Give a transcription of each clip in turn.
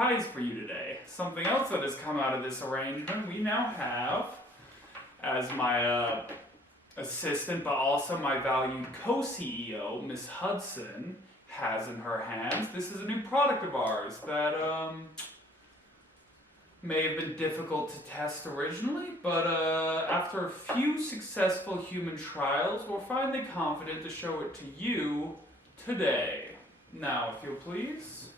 surprise for you today. Something else that has come out of this arrangement, we now have, as my assistant, but also my valued co-CEO, Miss Hudson, has in her hands. This is a new product of ours that may have been difficult to test originally, but after a few successful human trials, we're finally confident to show it to you today. Now, if you'll please.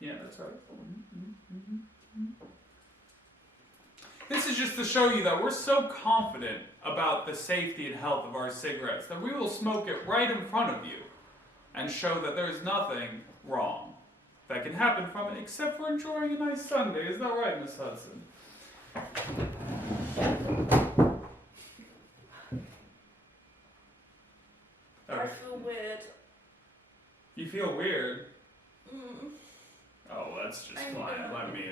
Yeah, that's right. This is just to show you that we're so confident about the safety and health of our cigarettes that we will smoke it right in front of you and show that there is nothing wrong that can happen from it except for enjoying a nice Sunday. Is that right, Miss Hudson? I feel weird. You feel weird? Mm. Oh, that's just fine. Let me...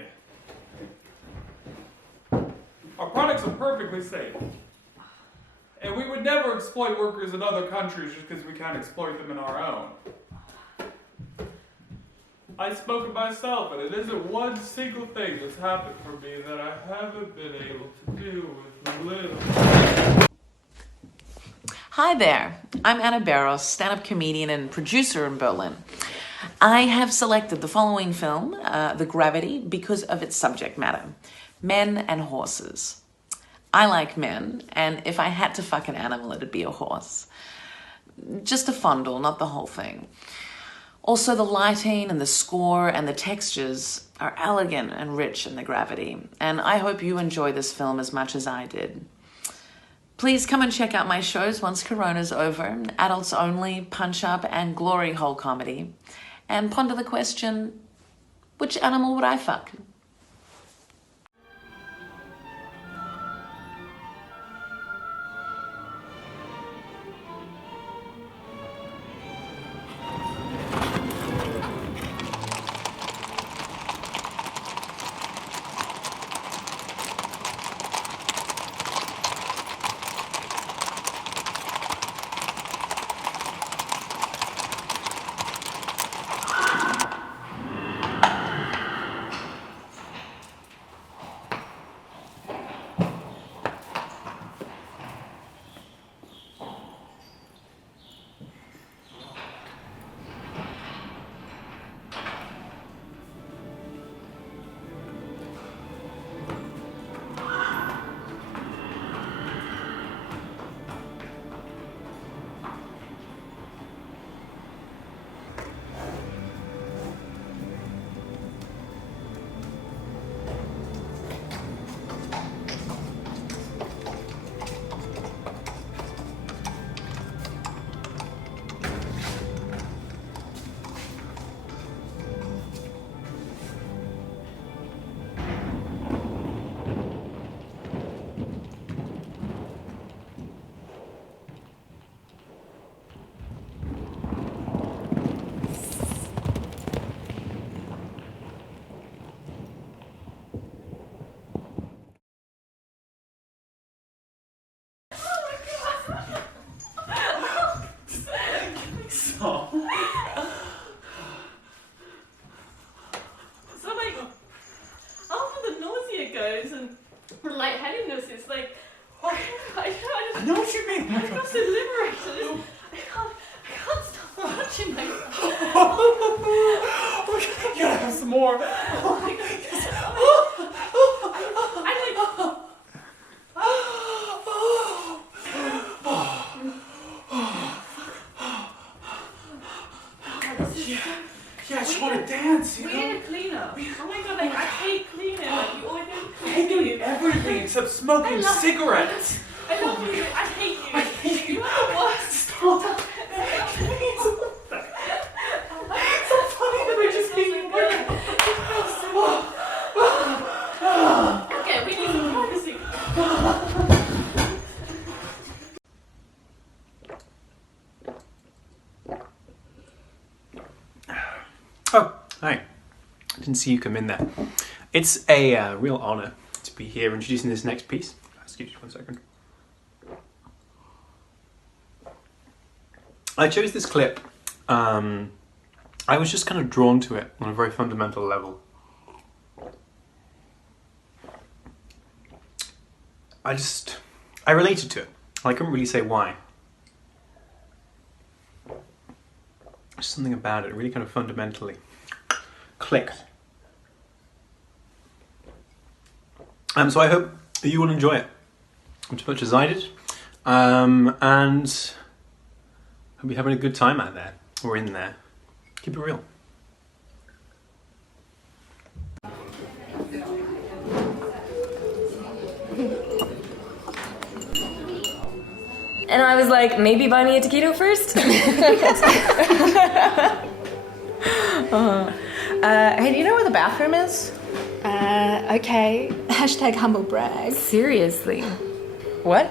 Our products are perfectly safe. And we would never exploit workers in other countries just because we can't exploit them in our own. I spoke it myself, and it isn't one single thing that's happened for me that I haven't been able to do with little. Hi there, I'm Anna Beros, stand-up comedian and producer in Berlin. I have selected the following film, The Gravity, because of its subject matter, men and horses. I like men, and if I had to fuck an animal, it'd be a horse. Just a fondle, not the whole thing. Also, the lighting and the score and the textures are elegant and rich in The Gravity, and I hope you enjoy this film as much as I did. Please come and check out my shows once Corona's over, Adults Only, Punch Up, and Glory Hole Comedy, and ponder the question, which animal would I fuck? I know what you mean. I feel so liberated. I can't stop watching myself. You gotta have some more. Oh my God. Yeah, I just want to dance, you know? We need a cleaner. Oh my God, like, I hate cleaning. Like, you always do I hate doing everything except smoking cigarettes. I love you. I hate you. I hate you. You are the worst. Stop. It's so funny that we just keep going. Okay, we need some privacy. Oh, hi. I didn't see you come in there. It's a real honour to be here introducing this next piece. Excuse me 1 second. I chose this clip I was just kind of drawn to it on a very fundamental level. I related to it. I couldn't really say why. Just something about it really kind of fundamentally clicked. So I hope that you will enjoy it as much as I did, and hope you're having a good time out there, or in there. Keep it real. And I was like, maybe buy me a taquito first? Hey, do you know where the bathroom is? Okay. Hashtag humble brag. Seriously. What?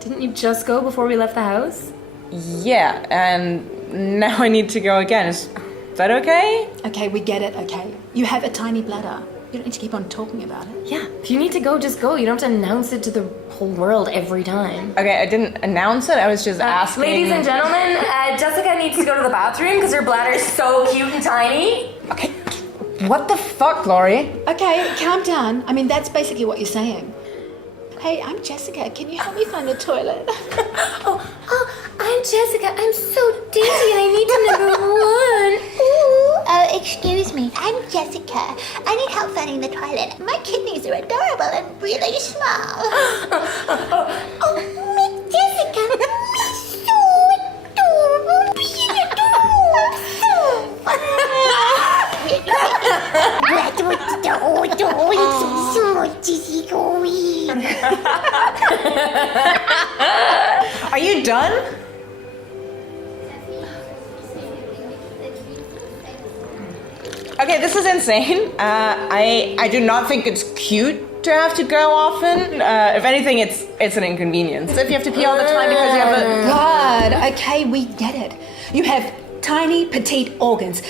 Didn't you just go before we left the house? Yeah, and now I need to go again. Is that okay? Okay, we get it, okay. You have a tiny bladder. You don't need to keep on talking about it. Yeah, if you need to go, just go. You don't have to announce it to the whole world every time. Okay, I didn't announce it. I was just asking. Ladies and gentlemen, Jessica needs to go to the bathroom because her bladder is so cute and tiny. Okay. What the fuck, Laurie? Okay, calm down. I mean, that's basically what you're saying. Hey, I'm Jessica. Can you help me find the toilet? Oh, I'm Jessica. I'm so dainty and I need to number one. Ooh, excuse me. I'm Jessica. I need help finding the toilet. My kidneys are adorable and really small. Oh, Miss Jessica. Miss so adorable. Being adorable. Are you done? Okay, this is insane. I do not think it's cute to have to go often. If anything, it's an inconvenience. If you have to pee all the time because you have a... God, okay, we get it. You have tiny, petite organs,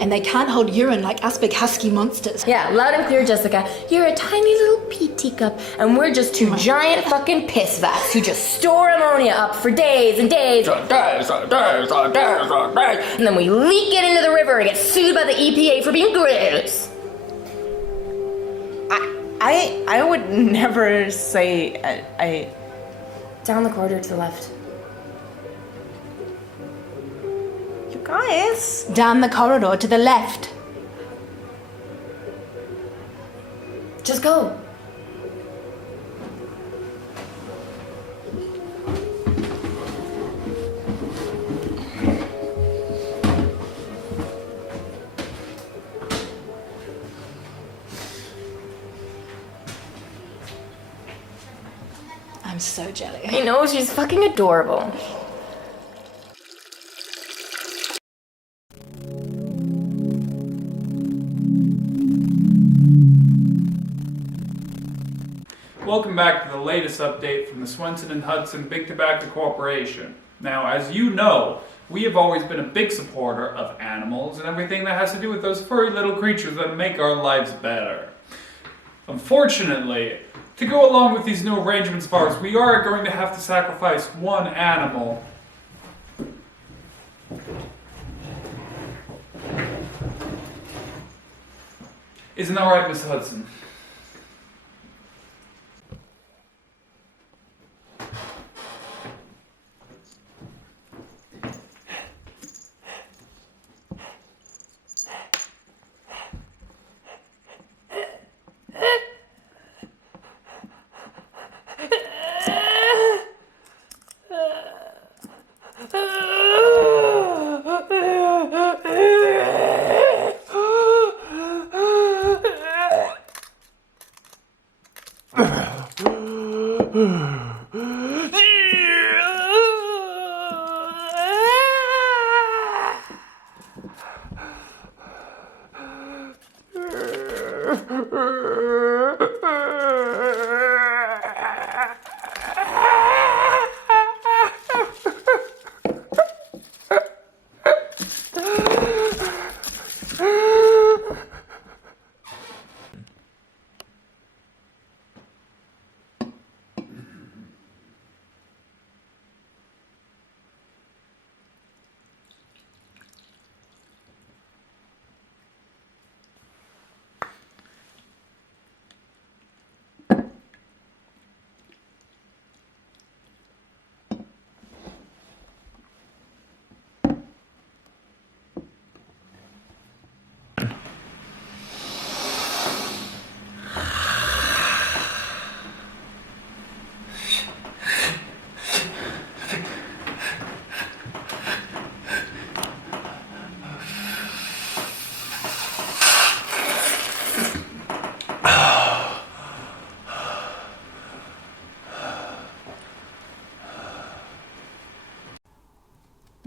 and they can't hold urine like us big husky monsters. Yeah, loud and clear, Jessica. You're a tiny little pea teacup, and we're just two giant fucking piss vats who just store ammonia up for days and days and days and days and days and days, and then we leak it into the river and get sued by the EPA for being gross. I would never say I... Down the corridor to the left. You guys... Down the corridor to the left. Just go. I'm so jelly. I know, she's fucking adorable. Welcome back to the latest update from the Swenson and Hudson Big Tobacco Corporation. Now, as you know, we have always been a big supporter of animals and everything that has to do with those furry little creatures that make our lives better. Unfortunately, to go along with these new arrangements of ours, we are going to have to sacrifice one animal. Isn't that right, Miss Hudson?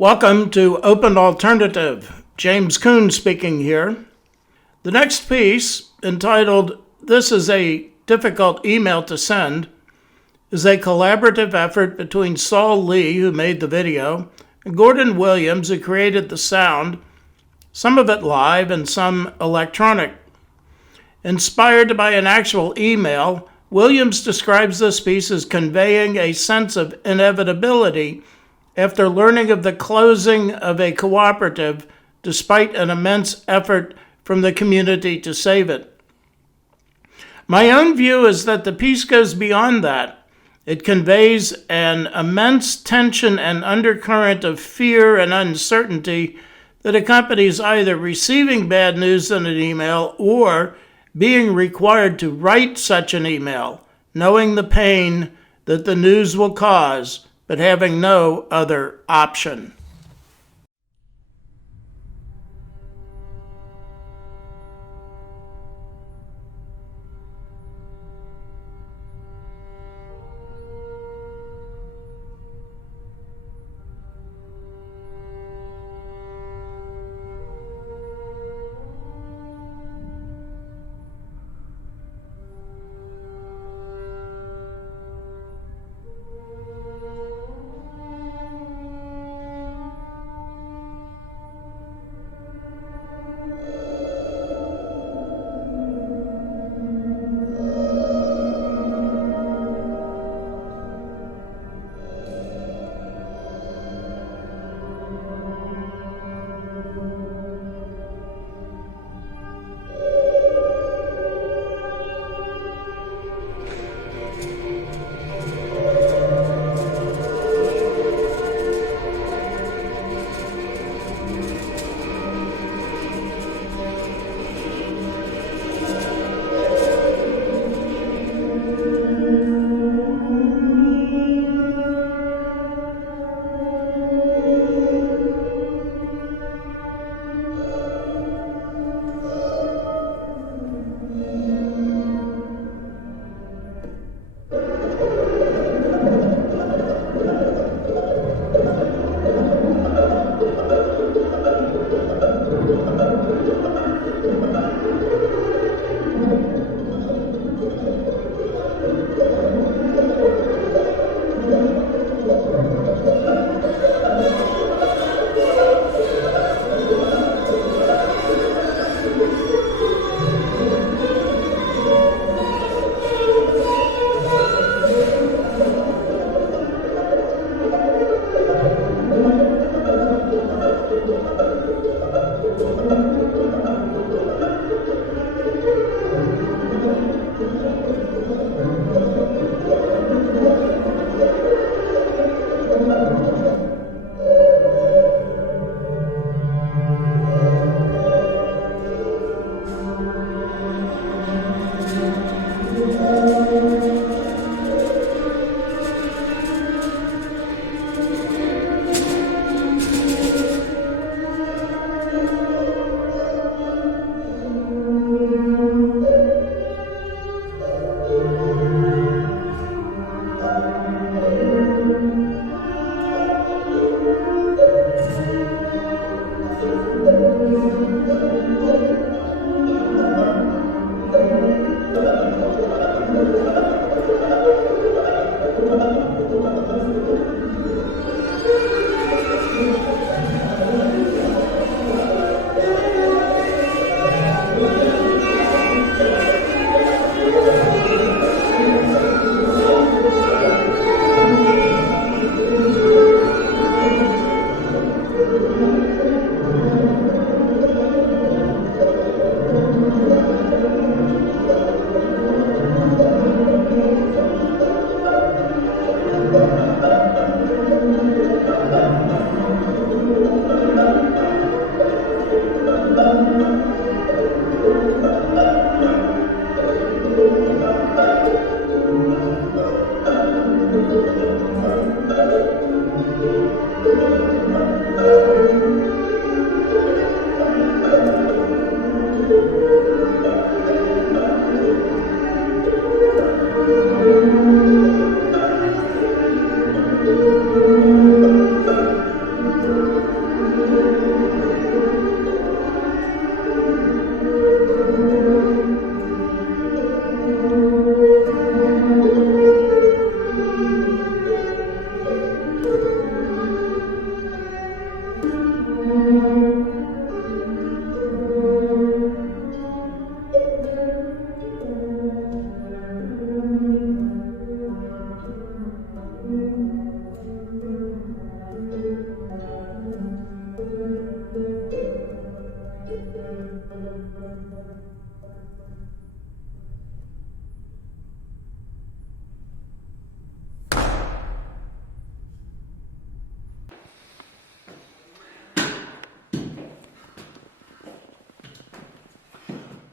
Welcome to Open Alternative. James Coon speaking here. The next piece, entitled This is a Difficult Email to Send, is a collaborative effort between Saul Lee, who made the video, and Gordon Williams, who created the sound, some of it live and some electronic. Inspired by an actual email, Williams describes this piece as conveying a sense of inevitability after learning of the closing of a cooperative despite an immense effort from the community to save it. My own view is that the piece goes beyond that. It conveys an immense tension and undercurrent of fear and uncertainty that accompanies either receiving bad news in an email or being required to write such an email, knowing the pain that the news will cause, but having no other option.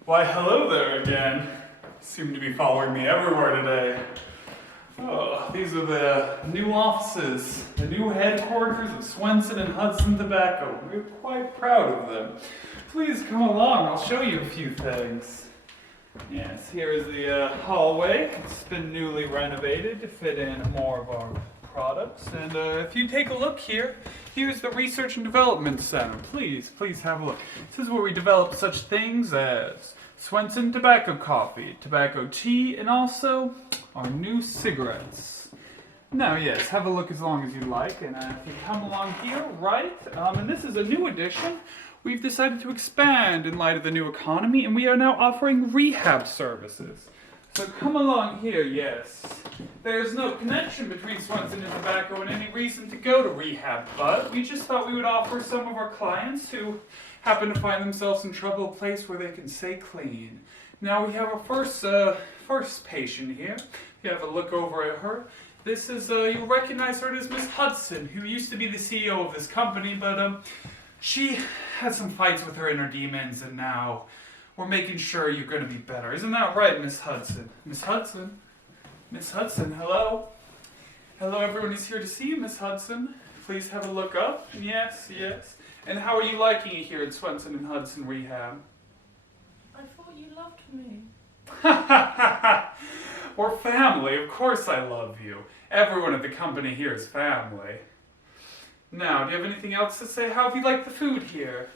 Why, hello there again. Seem to be following me everywhere today. Oh, these are the new offices, the new headquarters of Swenson and Hudson Tobacco. We're quite proud of them. Please come along, I'll show you a few things. Yes, here is the hallway. It's been newly renovated to fit in more of our products. And if you take a look here, here's the Research and Development Center. Please have a look. This is where we develop such things as Swenson tobacco coffee, tobacco tea, and also our new cigarettes. Now, yes, have a look as long as you like. And if you come along here, right, and this is a new addition. We've decided to expand in light of the new economy, and we are now offering rehab services. So come along here, yes. There's no connection between Swenson and tobacco and any reason to go to rehab, but we just thought we would offer some of our clients who happen to find themselves in trouble a place where they can stay clean. Now we have our first patient here. If you have a look over at her, this is, you'll recognize her as Miss Hudson, who used to be the CEO of this company, but she had some fights with her inner demons, and now we're making sure you're going to be better. Isn't that right, Miss Hudson? Miss Hudson? Miss Hudson, hello? Hello, everyone is here to see you, Miss Hudson. Please have a look up. Yes. And how are you liking it here at Swenson and Hudson Rehab? I thought you loved me. We're family. Of course I love you. Everyone at the company here is family. Now, do you have anything else to say? How have you liked the food here?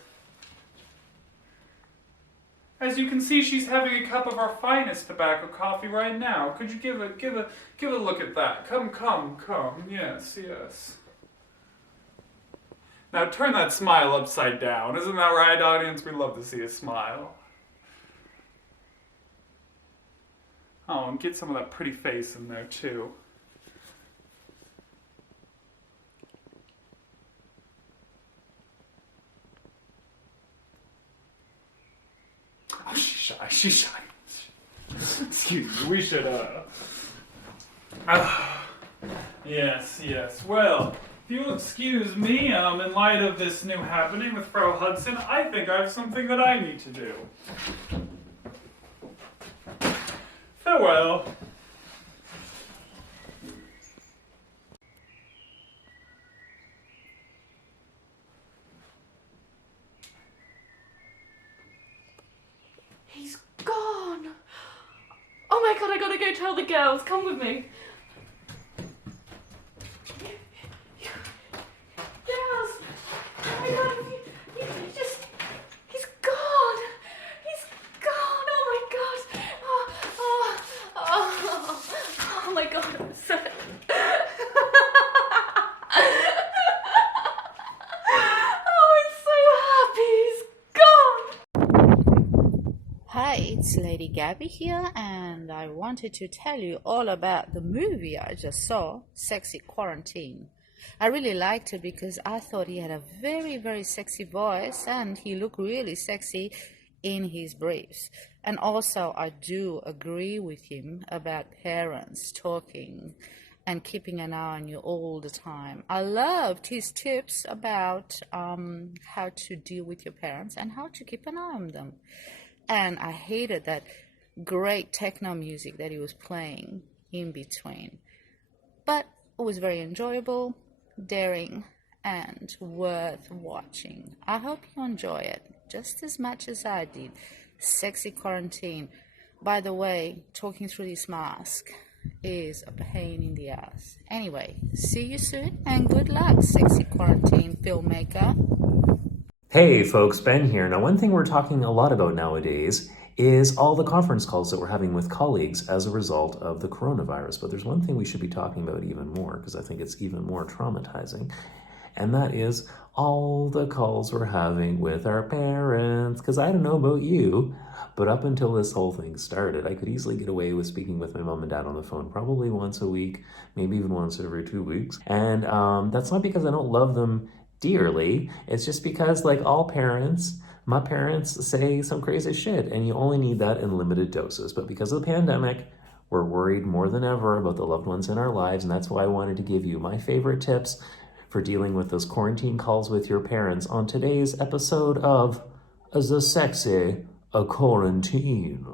As you can see, she's having a cup of our finest tobacco coffee right now. Could you give a look at that? Come. Yes. Now turn that smile upside down. Isn't that right, audience? We love to see a smile. Oh, and get some of that pretty face in there too. Oh, she's shy. Excuse me, we should, Yes. Well, if you'll excuse me, in light of this new happening with Frau Hudson, I think I have something that I need to do. Farewell. He's gone. Oh my god, I gotta go tell the girls. Come with me. Girls. Oh my god, he's gone. He's gone. Oh my god. Oh my god, I'm so... Hi, it's Lady Gaby here, and I wanted to tell you all about the movie I just saw, Sexy Quarantine. I really liked it because I thought he had a very, very sexy voice, and he looked really sexy in his briefs. And also, I do agree with him about parents talking and keeping an eye on you all the time. I loved his tips about how to deal with your parents and how to keep an eye on them. And I hated that great techno music that he was playing in between. But it was very enjoyable, daring, and worth watching. I hope you enjoy it just as much as I did. Sexy Quarantine. By the way, talking through this mask is a pain in the ass. Anyway, see you soon and good luck, Sexy Quarantine filmmaker. Hey folks, Ben here. Now one thing we're talking a lot about nowadays is all the conference calls that we're having with colleagues as a result of the coronavirus. But there's one thing we should be talking about even more, because I think it's even more traumatizing, and that is all the calls we're having with our parents. Because I don't know about you, but up until this whole thing started, I could easily get away with speaking with my mom and dad on the phone probably once a week, maybe even once every 2 weeks. And that's not because I don't love them dearly. It's just because, like all parents, my parents say some crazy shit, and you only need that in limited doses. But because of the pandemic, we're worried more than ever about the loved ones in our lives, and that's why I wanted to give you my favorite tips for dealing with those quarantine calls with your parents on today's episode of The Sexy Quarantine.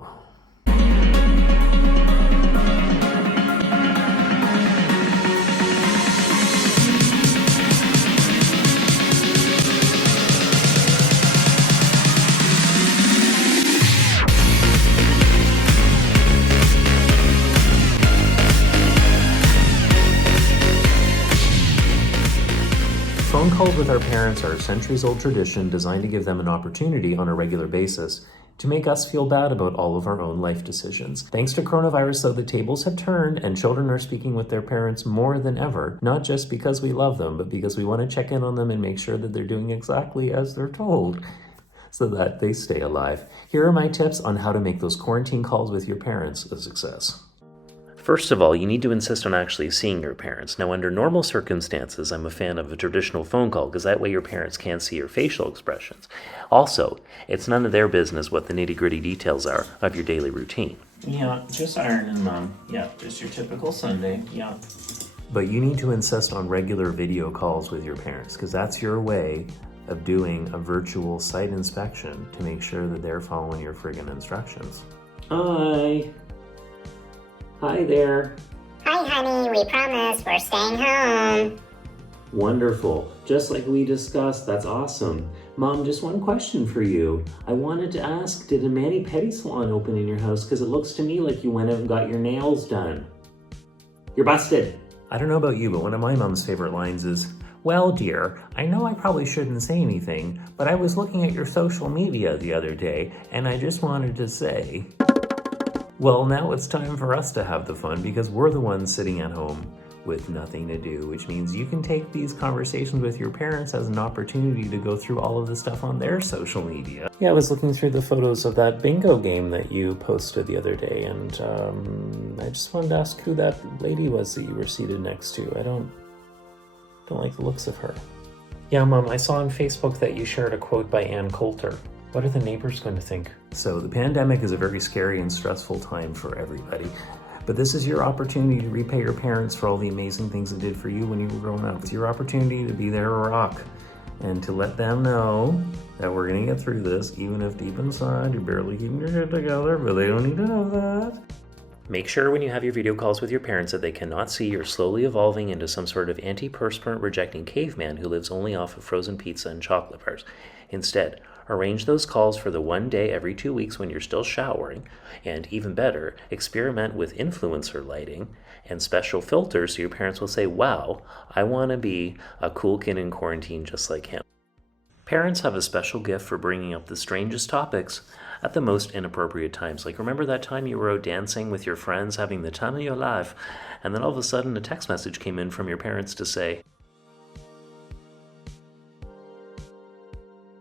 Phone calls with our parents are a centuries-old tradition designed to give them an opportunity on a regular basis to make us feel bad about all of our own life decisions. Thanks to coronavirus, though, the tables have turned and children are speaking with their parents more than ever, not just because we love them, but because we want to check in on them and make sure that they're doing exactly as they're told so that they stay alive. Here are my tips on how to make those quarantine calls with your parents a success. First of all, you need to insist on actually seeing your parents. Now, under normal circumstances, I'm a fan of a traditional phone call because that way your parents can't see your facial expressions. Also, it's none of their business what the nitty-gritty details are of your daily routine. Yeah, just ironing, Mom. Yeah, just your typical Sunday. Yeah. But you need to insist on regular video calls with your parents because that's your way of doing a virtual site inspection to make sure that they're following your friggin' instructions. Hi there. Hi, honey. We promise we're staying home. Wonderful. Just like we discussed, that's awesome. Mom, just one question for you. I wanted to ask, did a mani-pedi salon open in your house? Because it looks to me like you went out and got your nails done. You're busted. I don't know about you, but one of my mom's favorite lines is, well, dear, I know I probably shouldn't say anything, but I was looking at your social media the other day, and I just wanted to say... Well, now it's time for us to have the fun because we're the ones sitting at home with nothing to do, which means you can take these conversations with your parents as an opportunity to go through all of the stuff on their social media. Yeah, I was looking through the photos of that bingo game that you posted the other day, and I just wanted to ask who that lady was that you were seated next to. I don't like the looks of her. Yeah, Mom, I saw on Facebook that you shared a quote by Ann Coulter. What are the neighbors going to think? So the pandemic is a very scary and stressful time for everybody. But this is your opportunity to repay your parents for all the amazing things they did for you when you were growing up. It's your opportunity to be their rock and to let them know that we're going to get through this, even if deep inside you're barely keeping your shit together, but they don't need to know that. Make sure when you have your video calls with your parents that they cannot see you're slowly evolving into some sort of antiperspirant rejecting caveman who lives only off of frozen pizza and chocolate bars. Instead, arrange those calls for the one day every 2 weeks when you're still showering, and even better, experiment with influencer lighting and special filters so your parents will say, wow, I want to be a cool kid in quarantine just like him. Parents have a special gift for bringing up the strangest topics at the most inappropriate times. Like, remember that time you were out dancing with your friends, having the time of your life, and then all of a sudden a text message came in from your parents to say,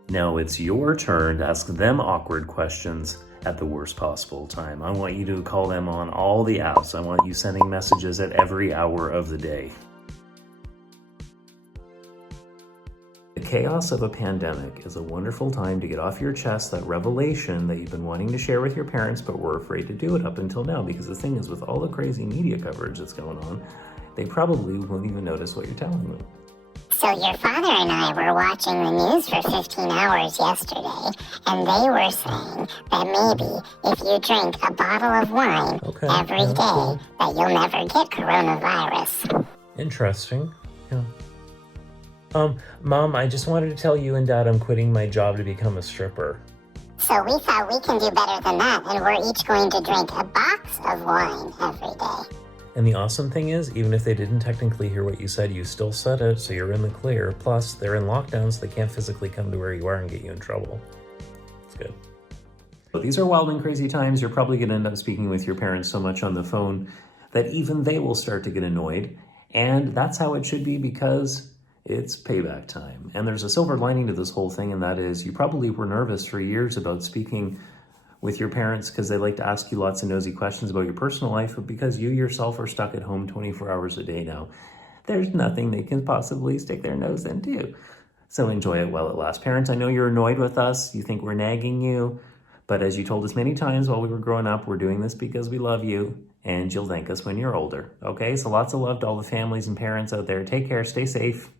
now it's your turn to ask them awkward questions at the worst possible time. I want you to call them on all the apps. I want you sending messages at every hour of the day. The chaos of a pandemic is a wonderful time to get off your chest that revelation that you've been wanting to share with your parents, but were afraid to do it up until now, because the thing is, with all the crazy media coverage that's going on, they probably won't even notice what you're telling them. So your father and I were watching the news for 15 hours yesterday, and they were saying that maybe if you drink a bottle of wine every day, that you'll never get coronavirus. Interesting. Yeah. Mom, I just wanted to tell you and Dad I'm quitting my job to become a stripper. So we thought we can do better than that, and we're each going to drink a box of wine every day. And the awesome thing is, even if they didn't technically hear what you said, you still said it, so you're in the clear. Plus, they're in lockdown, so they can't physically come to where you are and get you in trouble. It's good. But these are wild and crazy times. You're probably going to end up speaking with your parents so much on the phone that even they will start to get annoyed. And that's how it should be, because it's payback time. And there's a silver lining to this whole thing, and that is you probably were nervous for years about speaking with your parents because they like to ask you lots of nosy questions about your personal life, but because you yourself are stuck at home 24 hours a day now, there's nothing they can possibly stick their nose into. So enjoy it while it lasts. Parents, I know you're annoyed with us. You think we're nagging you. But as you told us many times while we were growing up, we're doing this because we love you. And you'll thank us when you're older. Okay? So lots of love to all the families and parents out there. Take care. Stay safe.